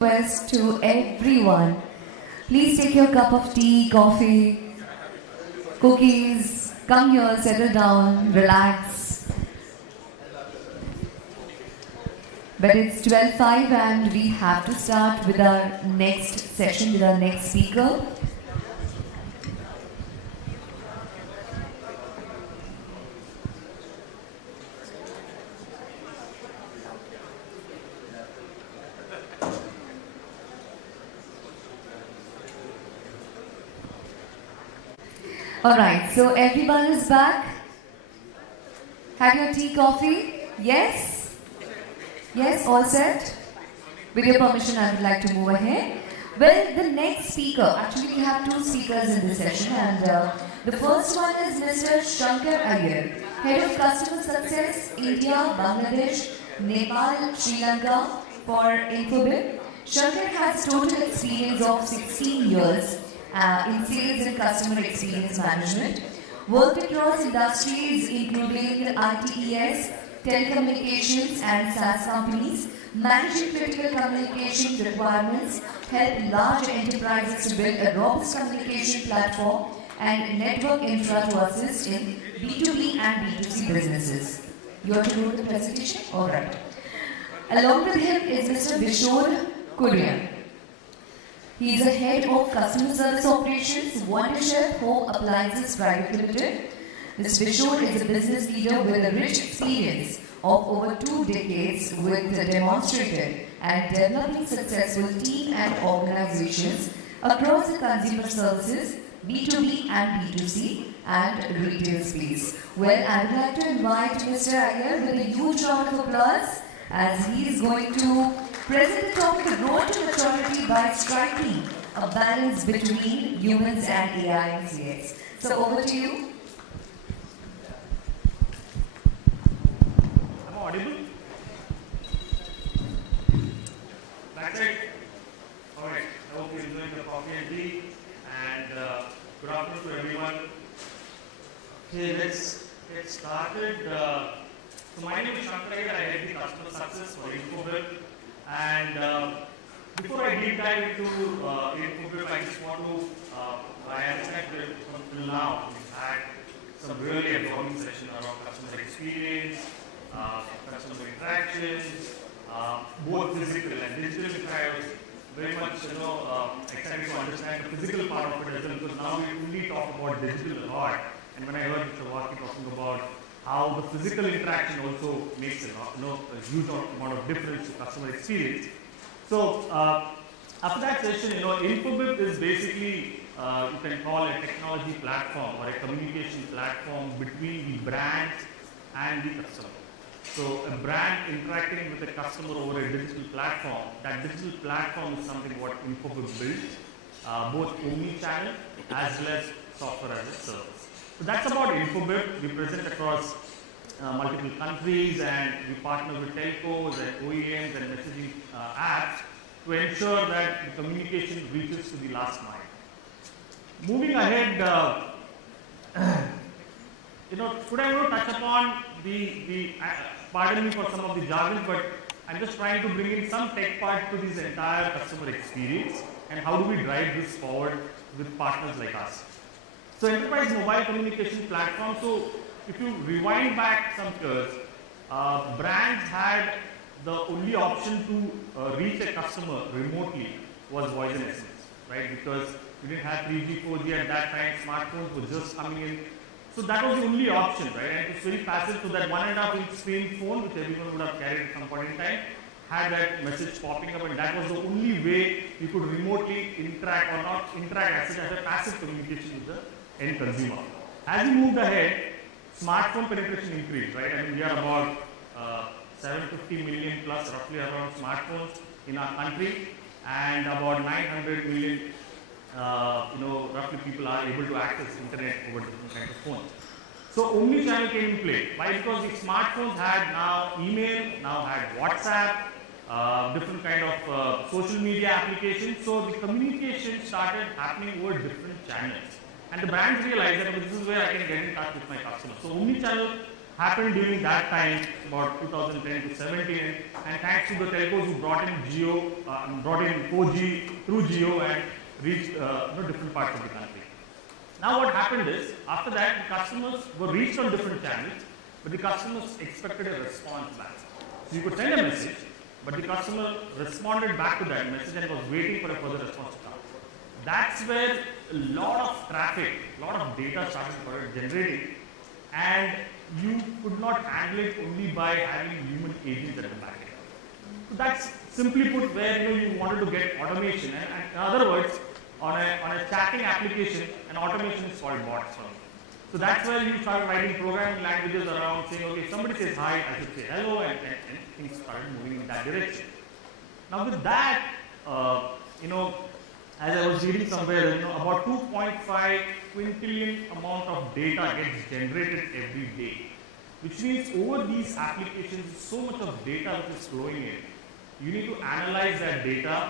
Request to everyone, please take your cup of tea, coffee, cookies, come here, settle down, relax. But it's 12:05 and we have to start with our next session, with our next speaker. Alright, so everyone is back. Have your tea, coffee? Yes? Yes, all set? With your permission, I would like to move ahead. Well, the next speaker, actually we have two speakers in this session, and the first one is Mr. Shankar Iyer, Head of Customer Success, India, Bangladesh, Nepal, Sri Lanka for Infobip. Shankar has total experience of 16 years in sales and customer experience management, worked across industries including ITES, telecommunications and SaaS companies, managing critical communication requirements, helped large enterprises to build a robust communication platform and network infra to assist in B2B and B2C businesses. You want to go to the presentation? Alright. Along with him is Mr. Vishod Kurian. He is the head of customer service operations, Wonderchef Home Appliances Private Limited. Mr. Vishod is a business leader with a rich experience of over 2 decades with demonstrated and developing successful team and organizations across the consumer services, B2B and B2C and retail space. Well, I would like to invite Mr. Iyer with a huge round of applause as he is going to present the topic of road to maturity by striking a balance between humans and AI and CX. So over to you. Am I audible? That's it. Alright, I hope you're enjoying the coffee and tea. And good afternoon to everyone. Okay, let's get started. So my name is Shankar Iyer. I head the customer success for Infobip. And before I deep dive into Infobip, I just want to, I understand that until now we've had some really absorbing sessions around customer experience, customer interactions, both physical and digital. I was very much excited to understand the physical part of it as well, because now we only talk about digital a lot. And when I heard Mr. Waki talking about how the physical interaction also makes a huge amount of difference to customer experience. So after that session, Infobip is basically you can call a technology platform or a communication platform between the brands and the customer. So a brand interacting with a customer over a digital platform, that digital platform is something what Infobip builds, both omni-channel as well as software as a service. So that's about Infobip. We present across multiple countries, and we partner with telcos and OEMs and messaging apps to ensure that the communication reaches to the last mile. Moving ahead, today I want to touch upon pardon me for some of the jargon, but I'm just trying to bring in some tech part to this entire customer experience and how do we drive this forward with partners like us. So enterprise mobile communication platform. So if you rewind back some years, brands had the only option to reach a customer remotely was voice and SMS, right? Because we didn't have 3G, 4G at that time, smartphones were just coming in. So that was the only option, right? And it was very passive, so that 1.5-inch screen phone, which everyone would have carried at some point in time, had that message popping up, and that was the only way you could remotely interact, or not interact as a passive communication with the end consumer. As we moved ahead, smartphone penetration increased, right? I mean, we are about 750 million plus roughly around smartphones in our country, and about 900 million, roughly people are able to access internet over different kinds of phones. So omni-channel came in play. Why? Because the smartphones had now email, now had WhatsApp, different kind of social media applications. So the communication started happening over different channels. And the brands realized that this is where I can get in touch with my customers. So omni-channel happened during that time, about 2010 to 17, and thanks to the telcos who brought in Geo, brought in 4G through Geo and reached different parts of the country. Now what happened is, after that, the customers were reached on different channels, but the customers expected a response back. So you could send a message, but the customer responded back to that message and was waiting for a further response to come. That's where a lot of traffic, a lot of data started generating, and you could not handle it only by having human agents at the back end. So that's simply put where you wanted to get automation. And in other words, on a chatting application, an automation is called bots. So that's where you start writing programming languages around saying, okay, if somebody says hi, I should say hello, and things started moving in that direction. Now with that, as I was reading somewhere, about 2.5 quintillion amount of data gets generated every day, which means over these applications, so much of data which is flowing in. You need to analyze that data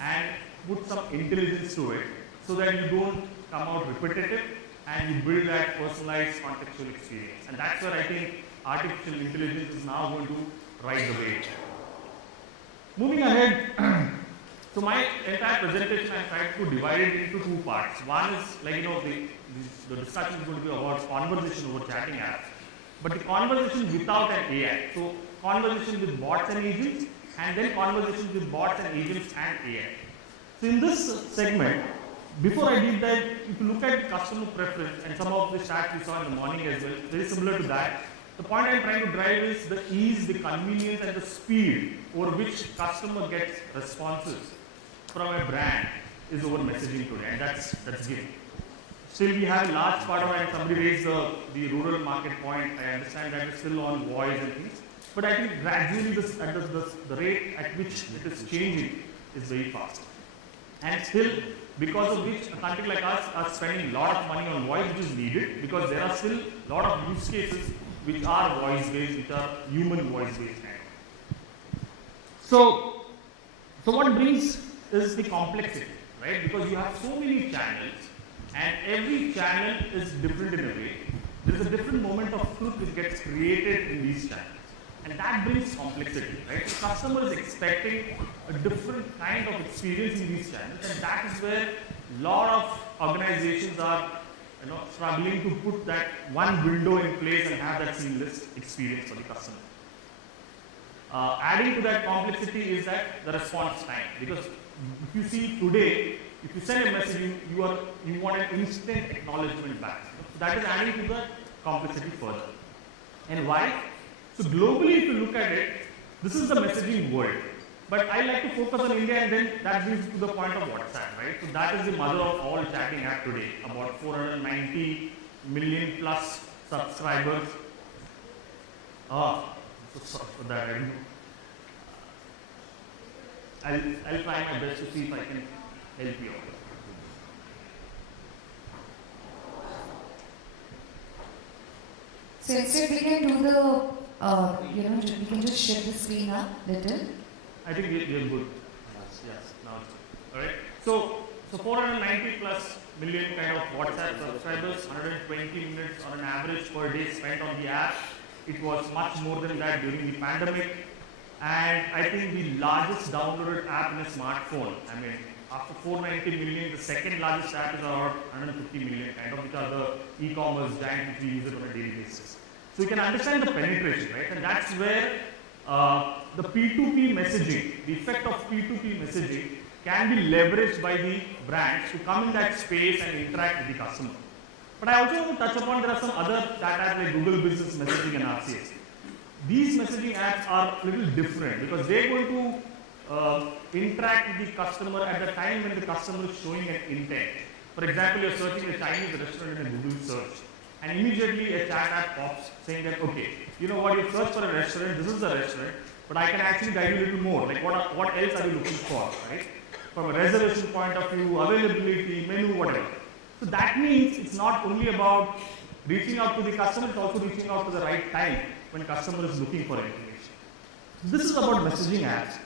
and put some intelligence to it so that you don't come out repetitive and you build that personalized contextual experience. And that's where I think artificial intelligence is now going to ride the wave. Moving ahead, so my entire presentation I tried to divide it into two parts. One is the discussion is going to be about conversation over chatting apps, but the conversation without an AI. So conversation with bots and agents, and then conversations with bots and agents and AI. So in this segment, before I did that, if you look at customer preference and some of the stats we saw in the morning as well, very similar to that. The point I'm trying to drive is the ease, the convenience and the speed over which customer gets responses from a brand is over messaging today, and that's given. Still we have a large part of it, and somebody raised the rural market point. I understand that it's still on voice and things, but I think gradually the rate at which it is changing is very fast. And still, because of which a country like us are spending a lot of money on voice, which is needed, because there are still a lot of use cases which are voice-based, which are human voice-based. So what brings is the complexity, right? Because you have so many channels, and every channel is different in a way. There is a different moment of truth which gets created in these channels. And that brings complexity, right? The customer is expecting a different kind of experience in these channels, and that is where a lot of organizations are struggling to put that one window in place and have that seamless experience for the customer. Adding to that complexity is that the response time, because if you see today, if you send a message, you want an instant acknowledgement back. So that is adding to the complexity further. And why? So globally, if you look at it, this is the messaging world. But I like to focus on India, and then that brings to the point of WhatsApp, right? So that is the mother of all chatting apps today. About 490 million plus subscribers. So sorry for that. I'll try my best to see if I can help you out. So instead we can do the, we can just shift the screen up a little. I think we're good. Yes, now it's good. Alright. So 490 plus million kind of WhatsApp subscribers, 120 minutes on an average per day spent on the app. It was much more than that during the pandemic. And I think the largest downloaded app in a smartphone, I mean, after 490 million, the second largest app is about 150 million, kind of, which are the e-commerce giant which we use it on a daily basis. So you can understand the penetration, right? And that's where the P2P messaging, the effect of P2P messaging can be leveraged by the brands to come in that space and interact with the customer. But I also want to touch upon, there are some other chat apps like Google Business Messaging and RCS. These messaging apps are a little different because they're going to interact with the customer at the time when the customer is showing an intent. For example, you're searching a Chinese restaurant in a Google search, and immediately a chat app pops saying that, okay, you know what, you search for a restaurant, this is the restaurant, but I can actually guide you a little more. Like what else are you looking for, right? From a reservation point of view, availability, menu, whatever. So that means it's not only about reaching out to the customer, it's also reaching out to the right time when customer is looking for information. This is about messaging apps.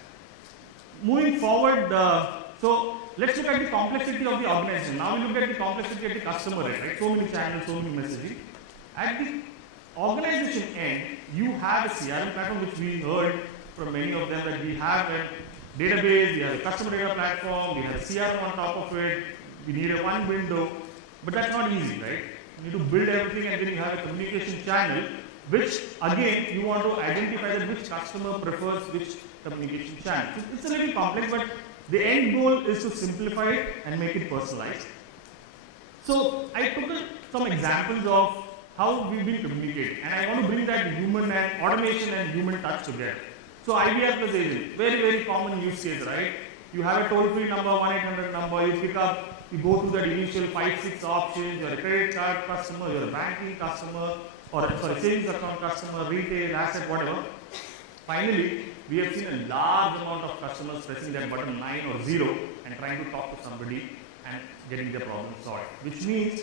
Moving forward, so let's look at the complexity of the organization. Now we look at the complexity of the customer, right? So many channels, so many messaging. At the organization end, you have a CRM platform, which we heard from many of them, that we have a database, we have a customer data platform, we have a CRM on top of it, we need a one window, but that's not easy, right? You need to build everything, and then you have a communication channel, which again, you want to identify that which customer prefers which communication channel. So it's a little complex, but the end goal is to simplify it and make it personalized. So I took some examples of how we've been communicating, and I want to bring that human and automation and human touch together. So IVR plus agent, very, very common use case, right? You have a toll-free number, 1-800 number, you pick up, you go through that initial 5-6 options, you're a credit card customer, you're a banking customer, or sorry, savings account customer, retail, asset, whatever. Finally, we have seen a large amount of customers pressing that button 9 or 0 and trying to talk to somebody and getting their problem solved. Which means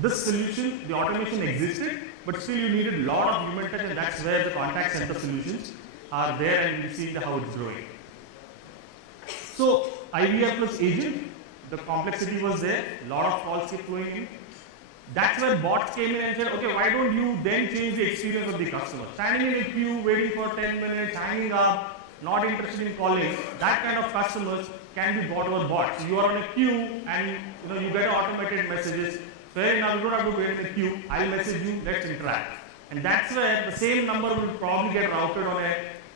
this solution, the automation existed, but still you needed a lot of human touch, and that's where the contact center solutions are there, and you see how it's growing. So IVR plus agent, the complexity was there, a lot of calls kept flowing in. That's where bots came in and said, okay, why don't you then change the experience of the customer? Standing in a queue, waiting for 10 minutes, hanging up, not interested in calling, that kind of customers can be bought over bots. So you are on a queue and you get automated messages. Fair enough, you don't have to wait in a queue. I'll message you, let's interact. And that's where the same number will probably get routed on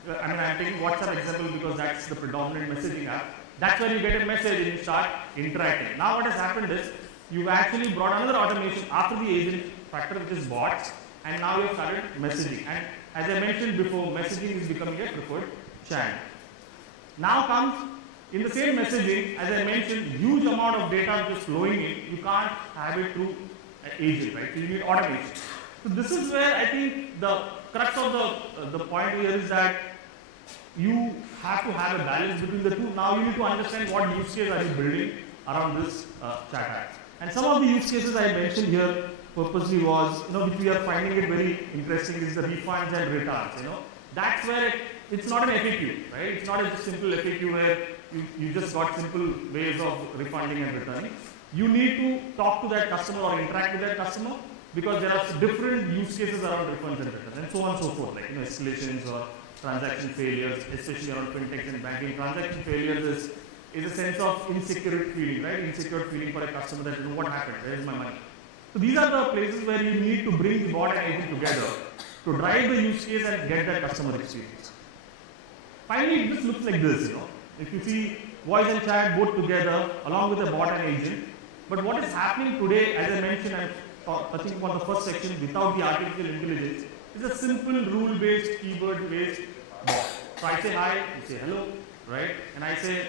I'm taking WhatsApp example because that's the predominant messaging app. That's where you get a message and you start interacting. Now what has happened is, you've actually brought another automation after the agent factor, which is bots, and now you've started messaging. And as I mentioned before, messaging is becoming a preferred channel. Now comes, in the same messaging, as I mentioned, huge amount of data which is flowing in, you can't have it through an agent, right? So you need automation. So this is where I think the crux of the point here is that you have to have a balance between the two. Now you need to understand what use case are you building around this chat app. And some of the use cases I mentioned here purposely was, which we are finding it very interesting, is the refunds and returns. That's where it's not an FAQ, right? It's not a simple FAQ where you just got simple ways of refunding and returning. You need to talk to that customer or interact with that customer, because there are different use cases around refunds and returns, and so on and so forth, like escalations or transaction failures, especially around fintechs and banking. Transaction failures is a sense of insecure feeling, right? Insecure feeling for a customer that, what happened? Where is my money? So these are the places where you need to bring the bot and agent together to drive the use case and get that customer experience. Finally, this looks like this, If you see voice and chat both together along with the bot and agent. But what is happening today, as I mentioned, I'm touching upon the first section, without the artificial intelligence, is a simple rule-based, keyword-based bot. So I say hi, you say hello, right? And I say,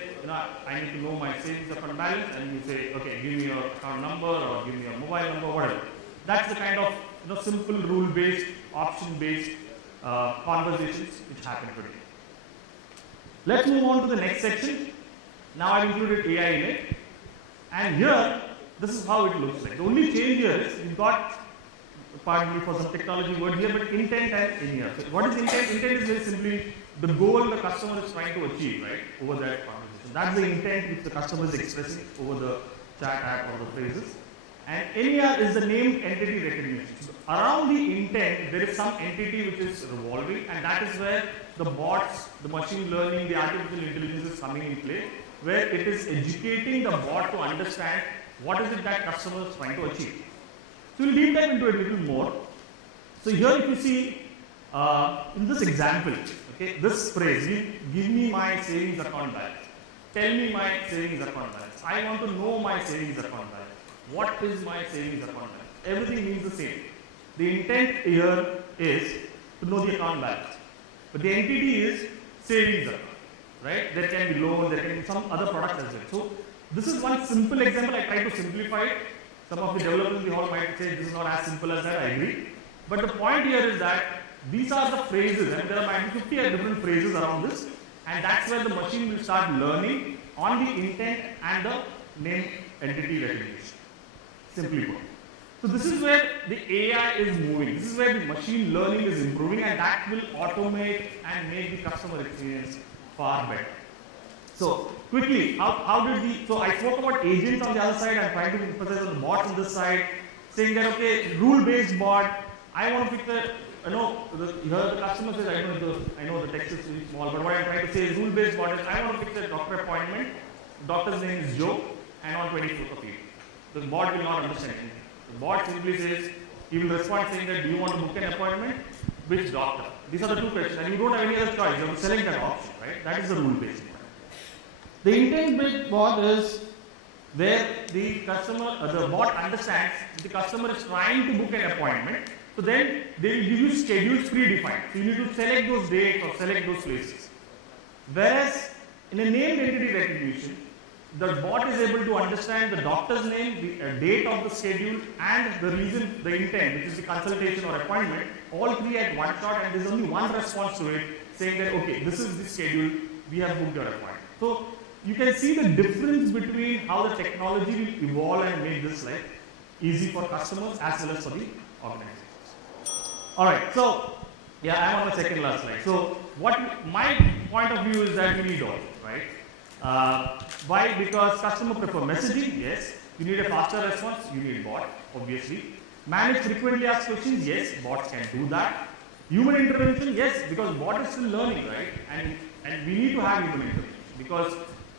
I need to know my savings account balance, and you say, okay, give me your account number or give me your mobile number, whatever. That's the kind of simple rule-based, option-based conversations which happen today. Let's move on to the next section. Now I've included AI in it, and here this is how it looks like. The only change here is you've got, pardon me for some technology word here, but intent and in here. So what is intent? Intent is very simply the goal the customer is trying to achieve, right, over that conversation. That's the intent which the customer is expressing over the chat app or the phrases. And NER is the named entity recognition. So around the intent, there is some entity which is revolving, and that is where the bots, the machine learning, the artificial intelligence is coming in play, where it is educating the bot to understand what is it that customer is trying to achieve. So we'll deep dive into it a little more. So here if you see, in this example, okay, this phrase, give me my savings account balance. Tell me my savings account balance. I want to know my savings account balance. What is my savings account balance? Everything means the same. The intent here is to know the account balance. But the entity is savings account, right? There can be loan, there can be some other products as well. So this is one simple example. I try to simplify it. Some of the developers in the hall might say this is not as simple as that. I agree. But the point here is that these are the phrases, and there might be 50 different phrases around this, and that's where the machine will start learning on the intent and the name entity recognition. Simply put. So this is where the AI is moving. This is where the machine learning is improving, and that will automate and make the customer experience far better. So quickly, so I spoke about agents on the other side. I'm trying to emphasize on the bots on this side, saying that, okay, rule-based bot, I want to fix the, here the customer says, I know the text is really small, but what I'm trying to say is rule-based bot is, I want to fix a doctor appointment, doctor's name is Joe, and on 24th of April. The bot will not understand anything. The bot simply says, he will respond saying that, do you want to book an appointment? Which doctor? These are the two questions, and you don't have any other choice. You have to select that option, right? That is the rule-based. The intent-based bot is where the customer, the bot understands that the customer is trying to book an appointment. So then they will give you schedules predefined. So you need to select those dates or select those places. Whereas in a named entity recognition, the bot is able to understand the doctor's name, the date of the schedule, and the reason, the intent, which is the consultation or appointment, all three at one shot, and there's only one response to it, saying that, okay, this is the schedule, we have booked your appointment. So you can see the difference between how the technology will evolve and make this life easy for customers as well as for the organizations. Alright, so yeah, I'm on the second last slide. So what my point of view is that you need all, right? Why? Because customer prefer messaging, yes. You need a faster response, you need bot, obviously. Manage frequently asked questions, yes, bots can do that. Human intervention, yes, because bot is still learning, right? And we need to have human intervention because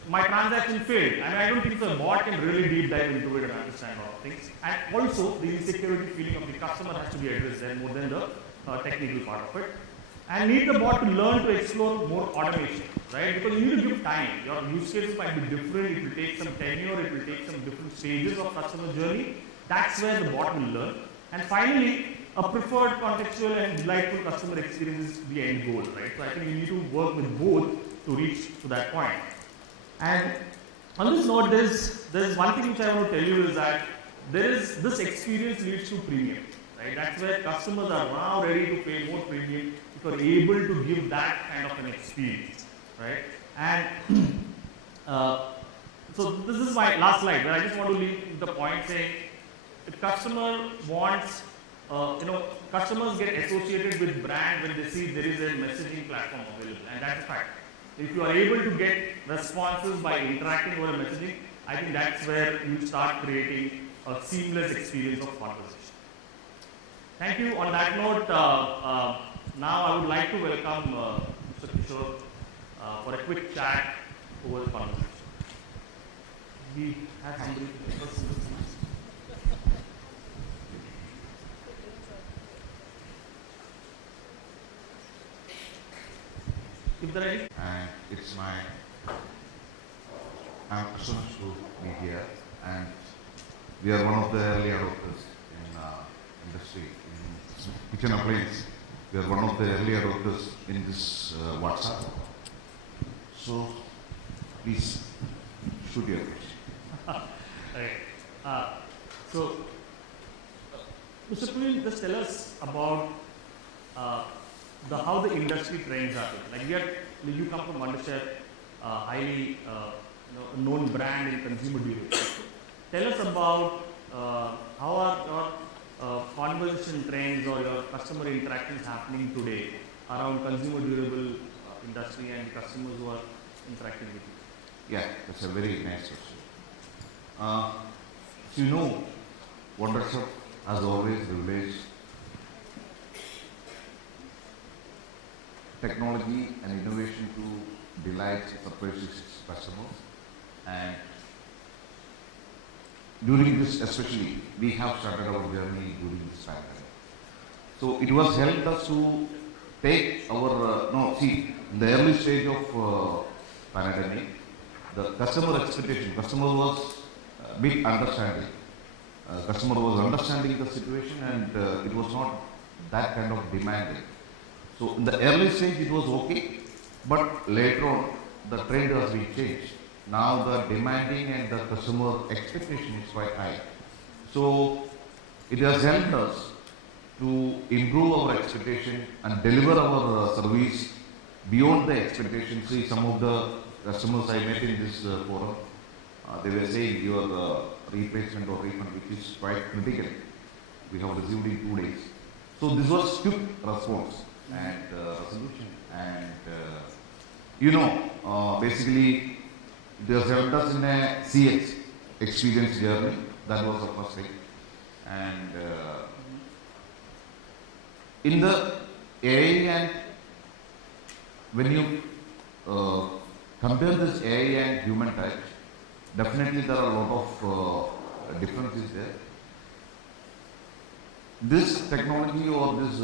my transaction failed. And I don't think the bot can really deep dive into it and understand all things. And also, the insecurity feeling of the customer has to be addressed there more than the technical part of it. And need the bot to learn to explore more automation, right? Because you need to give time. Your use cases might be different. It will take some tenure. It will take some different stages of customer journey. That's where the bot will learn. And finally, a preferred contextual and delightful customer experience is the end goal, right? So I think you need to work with both to reach to that point. And on this note, there's one thing which I want to tell you is that this experience leads to premium, right? That's where customers are now ready to pay more premium if you're able to give that kind of an experience, right? And so this is my last slide, where I just want to leave the point saying, if customer wants, customers get associated with brand when they see there is a messaging platform available, and that's a fact. If you are able to get responses by interacting over messaging, I think that's where you start creating a seamless experience of conversation. Thank you. On that note, now I would like to welcome Mr. Kishore for a quick chat over the conversation. We have somebody first. If there are any. And it's I'm Krishna to be here, and we are one of the early adopters in industry in kitchen appliance. We are one of the early adopters in this WhatsApp. So please shoot your question. Okay. So, Mr. Pulin, just tell us about how the industry trends are. Like you come from Wondershare, highly known brand in consumer durables. Tell us about how are your conversation trends or your customer interactions happening today around consumer durable industry and customers who are interacting with you. Yeah, that's a very nice question. So you know, Wondershare has always leveraged technology and innovation to delight, surprise its customers. And during this especially, we have started our journey during this pandemic. So it was helped us to take our, in the early stage of pandemic, the customer expectation, customer was a bit understanding. Customer was understanding the situation and it was not that kind of demanding. So in the early stage it was okay, but later on the trend has been changed. Now the demanding and the customer expectation is quite high. So it has helped us to improve our expectation and deliver our service beyond the expectation. See, some of the customers I met in this forum, they were saying your replacement or refund, which is quite critical, we have received in 2 days. So this was quick response and resolution, and basically they have helped us in a CX experience journey. That was the first thing. And in the AI and when you compare this AI and human touch, definitely there are a lot of differences there. This technology or this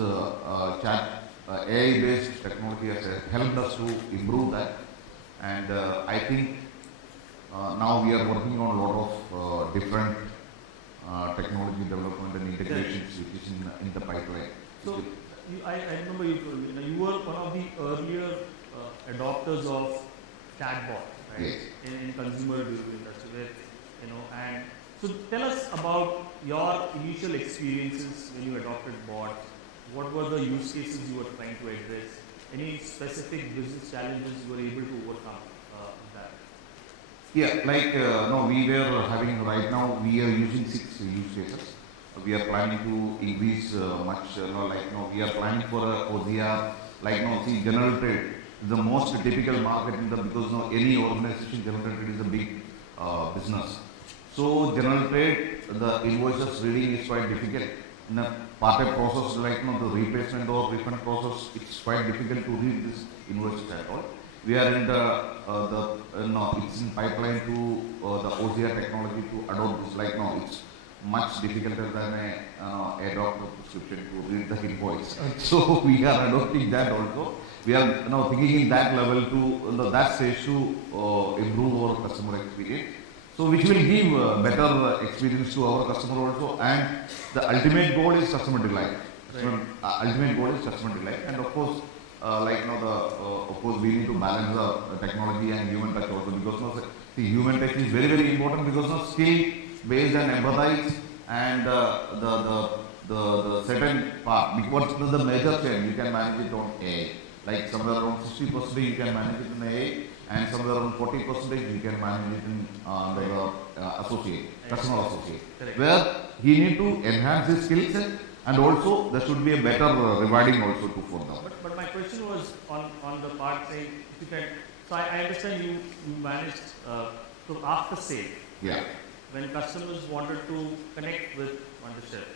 chat AI-based technology has helped us to improve that, and I think now we are working on a lot of different technology development and integrations which is in the pipeline. So, I remember you were one of the earlier adopters of chatbot, right? Yes. In consumer durable industry, where, and so tell us about your initial experiences when you adopted bots. What were the use cases you were trying to address? Any specific business challenges you were able to overcome with that? Yeah, like no, we were having right now we are using 6 use cases. We are planning to increase much. We are planning for a OZR. See, general trade is the most typical market in the because any organization general trade is a big business. So general trade, the invoices reading is quite difficult. In a part process the replacement or refund process, it's quite difficult to read this invoices at all. We are in it's in pipeline to the OCR technology to adopt this. It's much difficult than a doctor prescription to read the invoice. So we are adopting that also. We are now thinking in that level to that stage to improve our customer experience. So which will give better experience to our customer also, and the ultimate goal is customer delight. Right. Ultimate goal is customer delight, and of course, of course we need to balance the technology and human touch also, because the human touch is very very important, because skill based and empathize and the certain part. Because the major change you can manage it on AI. Like somewhere around 60% you can manage it in AI, and somewhere around 40% you can manage it in customer associate, Correct. where he need to enhance his skill set, and also there should be a better rewarding also to for them. But my question was on the part saying, if you can, so I understand you managed so after sale, Yeah. when customers wanted to connect with Wondershare.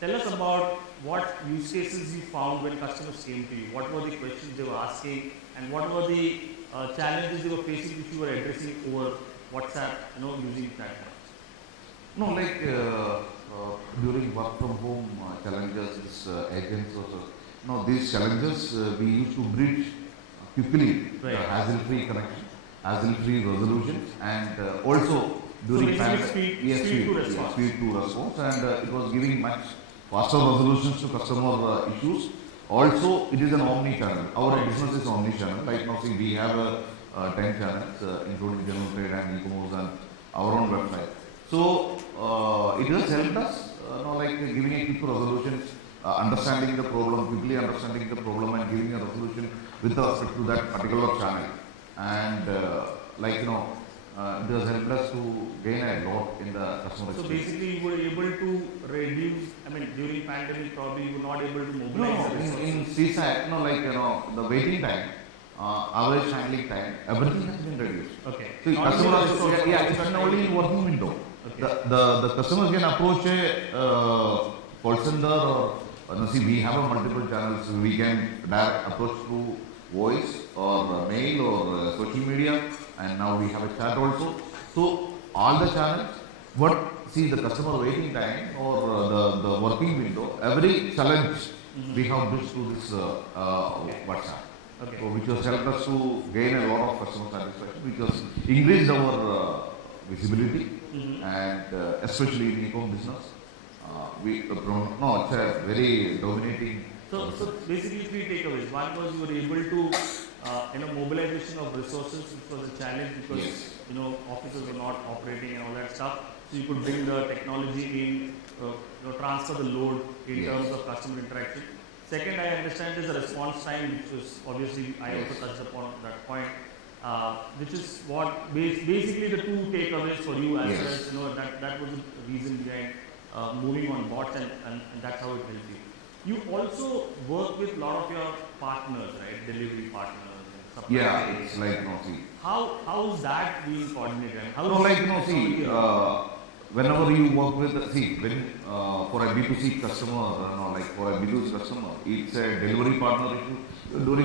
Tell us about what use cases you found when customers came to you. What were the questions they were asking, and what were the challenges they were facing which you were addressing over WhatsApp, using platforms? No, during work from home challenges, this agents also. No, these challenges we used to bridge quickly the Right. hassle-free connection, hassle-free resolutions, and also during basically speed to response. speed to response, and it was giving much faster resolutions to customer issues. Also, it is an omni-channel. Our business is omni-channel. We have 10 channels, including general trade and e-commerce and our own website. So it has helped us, giving a quick resolution, understanding the problem, quickly understanding the problem, and giving a resolution with respect to that particular channel. And it has helped us to gain a lot in the customer So experience. basically, you were able to reduce. During pandemic, probably you were not able to No, mobilize the resources. in CSAT, the waiting time, average handling time, everything has been reduced. Okay. So Not customer only the resource, it's but only in working window. Okay. The customers can approach a call center or we have a multiple channels. We can direct approach through voice or mail or social media, and now we have a chat also. So all the channels, the customer waiting time or the working window, every challenge we have bridged through this WhatsApp. Okay. So which has helped us to gain a lot of customer satisfaction, which has increased our visibility, and especially in e-com business. It's a very dominating. So basically, 3 takeaways. One was you were able to, mobilization of resources, which was a challenge because Yes. offices were not operating and all that stuff. So you could bring the technology in, transfer the load in Yes. terms of customer interaction. Second, I understand is the response time, which was obviously I Yes. also touched upon that point, which is what basically the 2 takeaways for you as Yes. well as that was the reason behind moving on bots, and that's how it helped you. You also work with a lot of your partners, right? Delivery partners and supply Yeah, chains. it's like How is that being coordinated? And how No, is like, technology- whenever you work with, see, when for a B2C customer, like for a B2C customer, it's a delivery partner issue.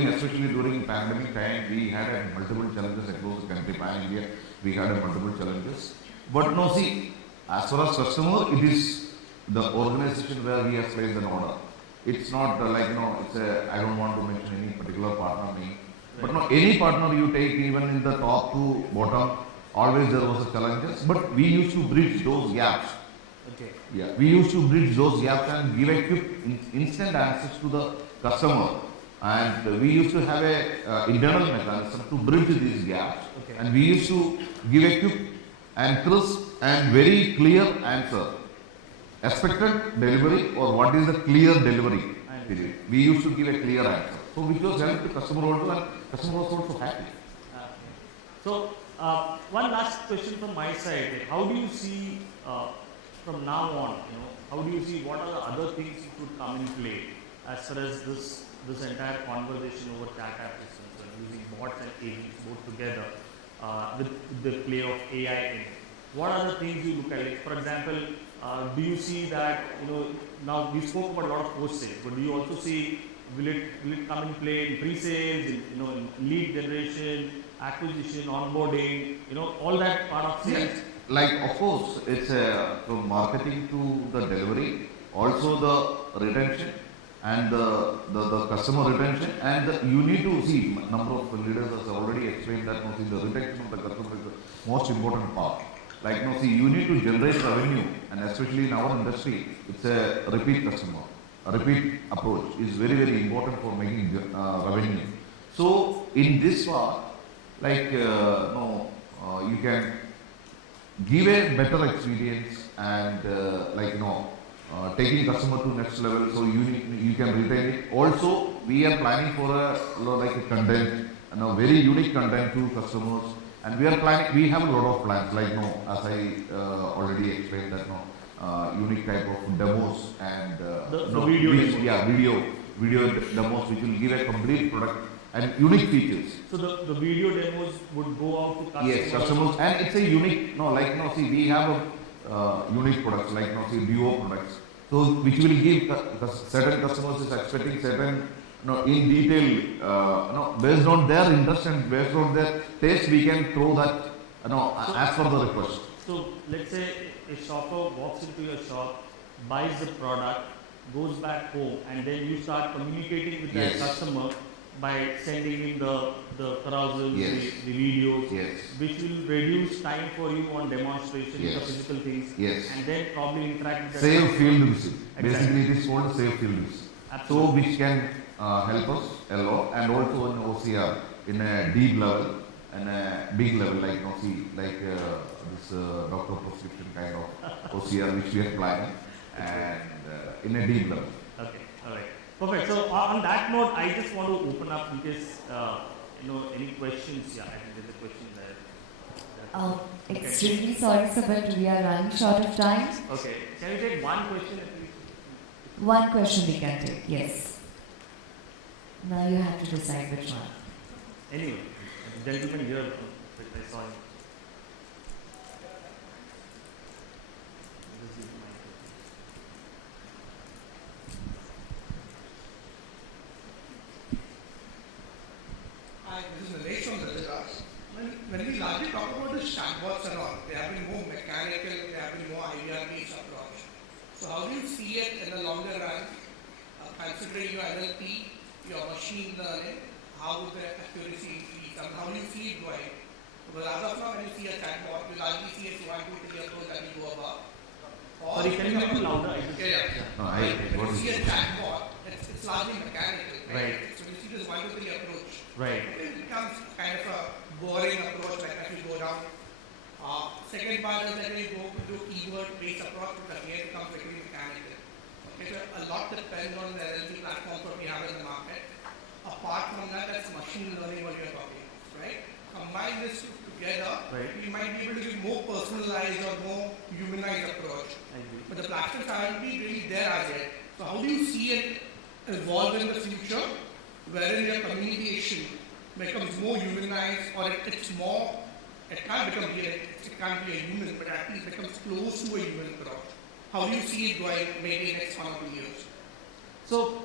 Especially during pandemic time, we had multiple challenges across the country, pan India, we had multiple challenges. But no, see, as far as customer, it is the organization where we have placed an order. It's not like, it's a, I don't want to mention any particular partner name. But no, any partner you take, even in the top to bottom, always there was a challenges. But we used to bridge those gaps. Okay. Yeah, we used to bridge those gaps and give a quick, instant access to the customer. And we used to have a internal mechanism to bridge these gaps. Okay. And we used to give a quick and crisp and very clear answer. Expected delivery or what is the clear delivery period. We used to give a clear answer. So which was helped the customer also, and customer was also happy. So one last question from my side. How do you see from now on, how do you see what are the other things you could come in play as far as this entire conversation over chat app is concerned, using bots and agents both together with the play of AI in it? What are the things you look at? Like, for example, do you see that, now we spoke about a lot of post-sales, but do you also see, will it come in play in pre-sales, in lead generation, acquisition, onboarding, all that part of sales? Yes. Like, of course, it's from marketing to the delivery, also the retention and the customer retention, and you need to see, number of leaders has already explained that the retention of the customer is the most important part. Like, you need to generate revenue, and especially in our industry, it's a repeat customer. A repeat approach is very, very important for making revenue. So, in this part, like, you can give a better experience and, taking customer to next level, so you can retain it. Also, we are planning for a content, very unique content to customers. And we have a lot of plans, like, as I already explained that, unique type of demos and video demos which will give a complete product and unique features. So the video demos would go out to customers? Yes, customers, and it's a unique, we have a unique products, like, duo products. So, which will give certain customers is expecting certain, in detail, based on their interest and based on their taste, we can throw that, as per the request. So, let's say a shopper walks into your shop, buys the product, goes back home, and then you start communicating with that customer by sending in the carousels, the videos, which will reduce time for you on demonstration, the physical things, and then probably interact with Save field visit. Basically, it is called save field visit. Absolutely. So, which can help us a lot, and also in OCR in a deep level and a big level, like, this doctor prescription kind of OCR which we are planning, and in a deep level. Okay, all right. Perfect. So on that note, I just want to open up in case any questions. Yeah, I think there's a question there. Extremely sorry, sir, but we are running short of time. Okay. Can we take one question at least? One question we can take, yes. Now you have to decide which one. Anyway, the gentleman here, I saw him. Hi, this is Nilesh from Dallas. When we largely talk about the chatbots and all, they have been more mechanical, they have been more idea-based approach. So how do you see it in the longer run, considering your NLP, your machine learning, how would the accuracy increase, and how do you see it going? Because as of now, when you see a chatbot, you largely see it 1, 2, 3 approach that you go above. Sorry, can you make it louder? When you see a chatbot, it's largely mechanical, right? So you see this 1, 2, 3 approach. Right. It becomes kind of a boring approach, like as you go down. Second part is that you go to keyword-based approach, which again becomes very mechanical. Okay, so a lot depends on the NLP platforms that we have in the market. Apart from that, that's machine learning what you're talking about, right? Combine this together, we might be able to give more personalized or more humanized approach. But the platforms haven't been really there as yet. So how do you see it evolve in the future, wherein your communication becomes more humanized, or it's more, it can't become direct, it can't be a human, but at least becomes close to a human approach. How do you see it going maybe next 1 or 2 years? So,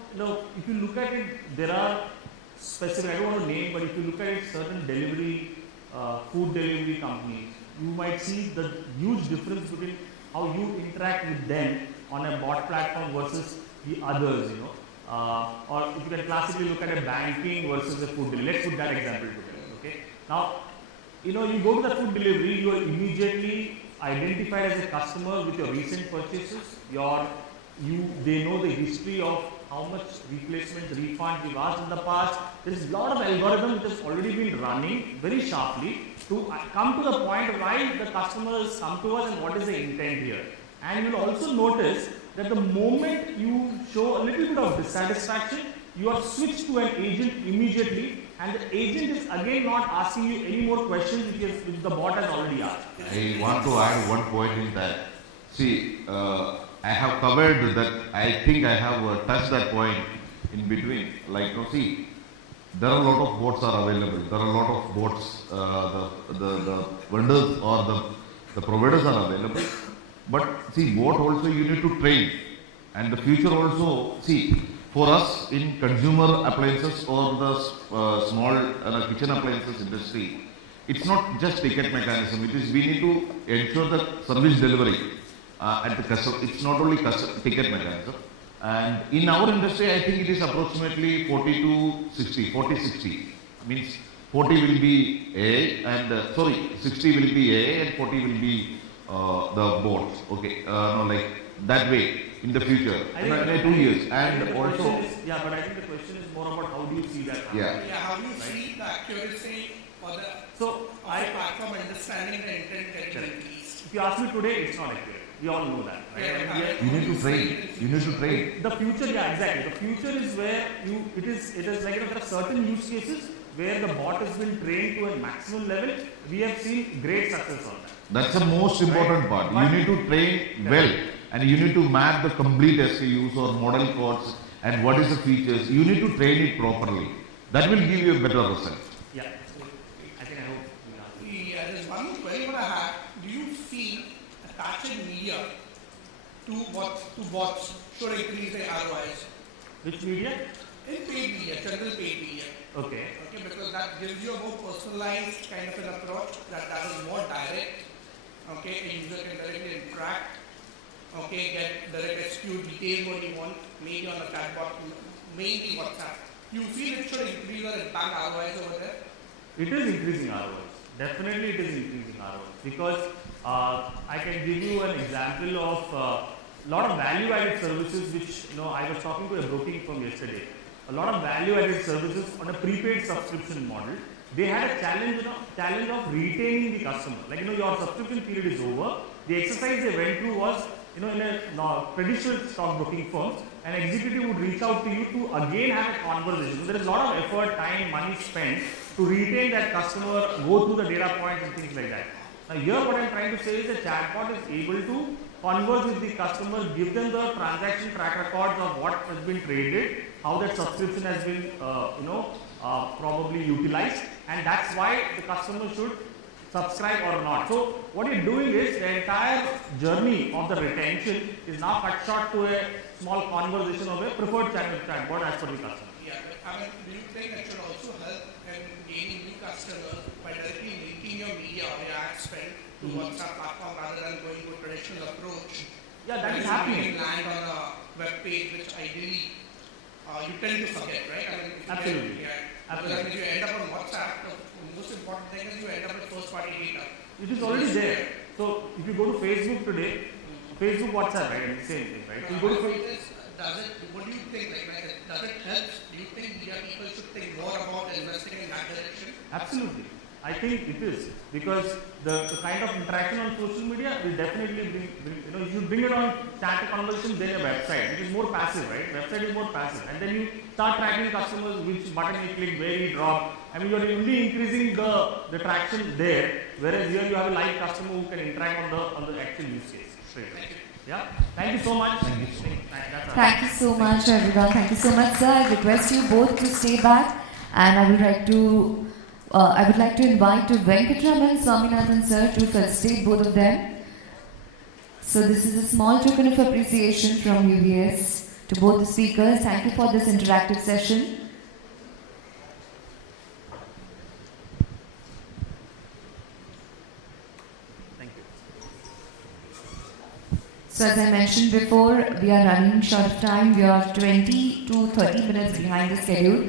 if you look at it, there are specific, I don't want to name, but if you look at it, certain delivery, food delivery companies, you might see the huge difference between how you interact with them on a bot platform versus the others, or if you can classically look at a banking versus a food delivery. Let's put that example together, okay? Now, you go to the food delivery, you are immediately identified as a customer with your recent purchases, they know the history of how much replacement refund you've asked in the past. There is a lot of algorithm which has already been running very sharply to come to the point why the customers come to us and what is the intent here. And you'll also notice that the moment you show a little bit of dissatisfaction, you are switched to an agent immediately, and the agent is again not asking you any more questions which the bot has already asked. I want to add one point in that. See, I have covered that. I think I have touched that point in between. Like, see, there are a lot of bots are available. There are a lot of bots. The vendors or the providers are available. But see, bot also you need to train, and the future also. See, for us in consumer appliances or the small kitchen appliances industry, it's not just ticket mechanism. It is we need to ensure that service delivery at the customer. It's not only ticket mechanism. And in our industry, I think it is approximately 40 to 60. 40-60 means 40 will be AI and 60 will be AI and 40 will be the bots. Okay, like that way in the future, in 2 years. And also, but I think the question is more about how do you see that happen? Yeah. How do you see the accuracy or the platform understanding the intent getting increased? If you ask me today, it's not accurate. We all know that, right? You need to train. You need to train. The future, exactly. The future is where it is like there are certain use cases where the bot has been trained to a maximum level. We have seen great success on that. That's the most important part. You need to train well, and you need to map the complete SKUs or model codes and what is the features. You need to train it properly. That will give you a better result. Yeah. So, I think I hope we answered. Yeah, there's one query what I have. Do you feel attaching media to bots should increase the ROIs? Which media? In paid media, general paid media. Okay. Because that gives you a more personalized kind of an approach that is more direct. Okay, a user can directly interact. Okay, get direct SKU details what you want, maybe on the chatbot, mainly WhatsApp. You feel it should increase or impact ROIs over there? It is increasing ROIs. Definitely it is increasing ROIs because I can give you an example of a lot of value-added services which I was talking to a broking firm yesterday. A lot of value-added services on a prepaid subscription model. They had a challenge of retaining the customer. Like your subscription period is over. The exercise they went through was in a traditional stockbroking firms, an executive would reach out to you to again have a conversation. So there is a lot of effort, time, money spent to retain that customer, go through the data points and things like that. Now here what I am trying to say is the chatbot is able to converse with the customer, give them the transaction track records of what has been traded, how that subscription has been probably utilized, and that's why the customer should subscribe or not. So what you're doing is the entire journey of the retention is now cut short to a small conversation of a preferred chatbot as per the customer. Yeah, but do you think it should also help in gaining new customers by directly linking your media or your ad spend to WhatsApp platform rather than going to a traditional approach? Yeah, that is happening. You land on a web page which ideally you tend to forget, right? Absolutely. Absolutely. If you end up on WhatsApp, the most important thing is you end up with first party data. It is already there. So if you go to Facebook today, Facebook, WhatsApp, right? It's the same thing, right? You go to what do you think? Does it help? Do you think media people should think more about investing in that direction? Absolutely. I think it is because the kind of interaction on social media will definitely bring if you bring it on chat conversation, then a website, it is more passive, right? Website is more passive, and then you start tracking customers, which button you click, where you drop. I mean, you are only increasing the traction there, whereas here you have a live customer who can interact on the actual use case straight away. Yeah. Thank you so much. Thank you so much, everyone. Thank you so much, sir. I request you both to stay back, and I would like to I would like to invite to Venkatraman Swaminathan sir to felicitate both of them. So this is a small token of appreciation from UBS to both the speakers. Thank you for this interactive session. Thank you. So as I mentioned before, we are running short of time. We are 20 to 30 minutes behind the schedule.